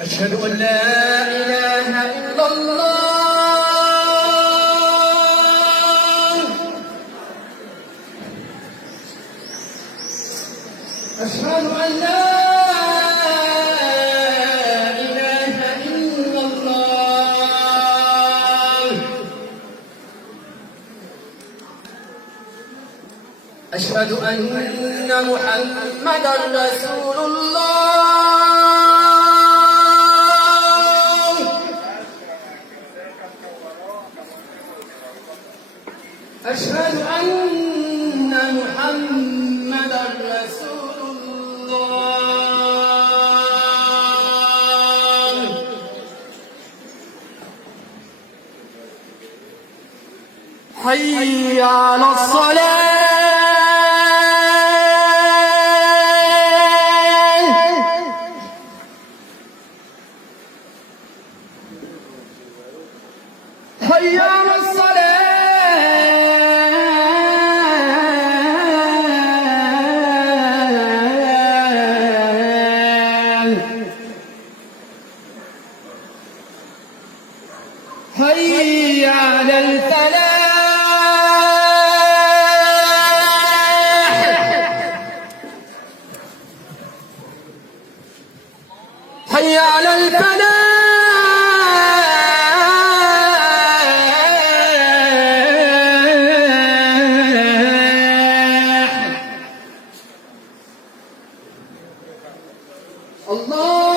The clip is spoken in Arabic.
أشهد أن لا إله إلا الله. أشهد أن لا إله إلا الله. أشهد أن محمدًا رسول الله. أشهد أن محمدًا رسول الله. حي على الصلاة. حي على الصلاة. حي على الفلاح. حي على الفلاح. الله